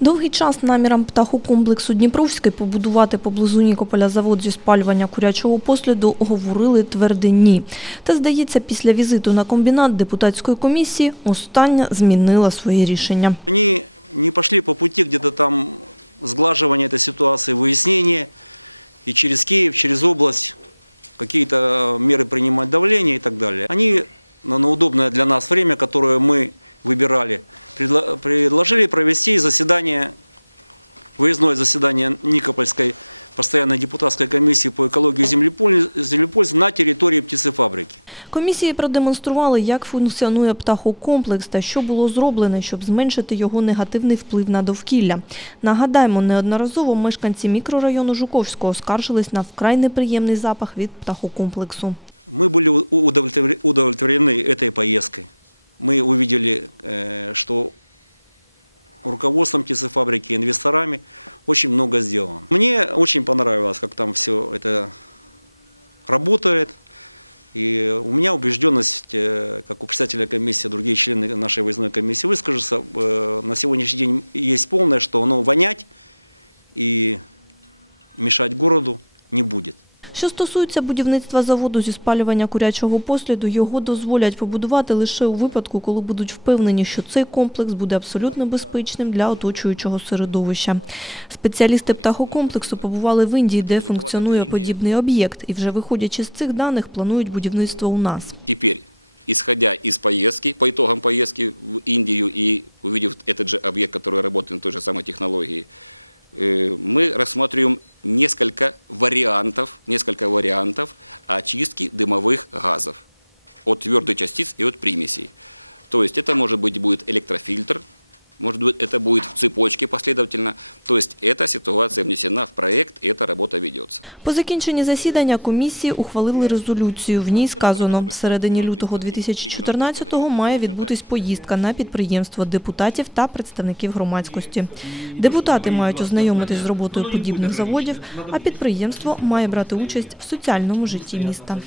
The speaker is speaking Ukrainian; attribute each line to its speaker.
Speaker 1: Довгий час намірам птахокомплексу Дніпровський побудувати поблизу Нікополя завод зі спалювання курячого посліду говорили тверде ні. Та, здається, після візиту на комбінат депутатської комісії остання змінила своє рішення.
Speaker 2: Они не пошли по пути где-то там сглаживания этой ситуации, выяснения, и через Киев, через область какие-то меры принимать давление и так далее. Они на, на удобное для нас время, которое мы выбирали, предло- предложили провести заседание, выездное заседание Никопольской постоянной депутатской комиссии по экологии и землепольз- землепользования на территории птицефабрики.
Speaker 1: Комісії продемонстрували, як функціонує птахокомплекс та що було зроблене, щоб зменшити його негативний вплив на довкілля. Нагадаємо, неодноразово мешканці мікрорайону Жуковського скаржились на вкрай неприємний запах від птахокомплексу.
Speaker 2: Мы были у- удовлетвор- удовлетворены этой поездкой. Мы увидели, э, что руководством птицефабрики, инвесторами очень много сделано. Мне очень понравилось, как там все это работает. И у меня убежденность, э, как у председателя комиссии, другие члены нашей выездной комиссии выскажутся, э, на сегодняшний день есть полное, что оно вонять и мешать городу не будет.
Speaker 1: Що стосується будівництва заводу зі спалювання курячого посліду, його дозволять побудувати лише у випадку, коли будуть впевнені, що цей комплекс буде абсолютно безпечним для оточуючого середовища. Спеціалісти птахокомплексу побували в Індії, де функціонує подібний об'єкт, і вже виходячи з цих даних, планують будівництво у нас.
Speaker 3: Теперь, исходя из поездки, по итогам поездки в Индию и увидев этот же объект, который работает на той же самой технологии, э, мы рассматриваем несколько вариантов, несколько вариантов очистки дымовых газов от твердых частиц и от примесей. То есть это может быть будет электрофильтр, может быть это будет в цепочке последовательно. То есть эта ситуация внесена в проект, и эта работа ведется.
Speaker 1: По закінченні засідання комісії ухвалили резолюцію. В ній сказано, в середині лютого 2014-го має відбутись поїздка на підприємство депутатів та представників громадськості. Депутати мають ознайомитись з роботою подібних заводів, а підприємство має брати участь в соціальному житті міста.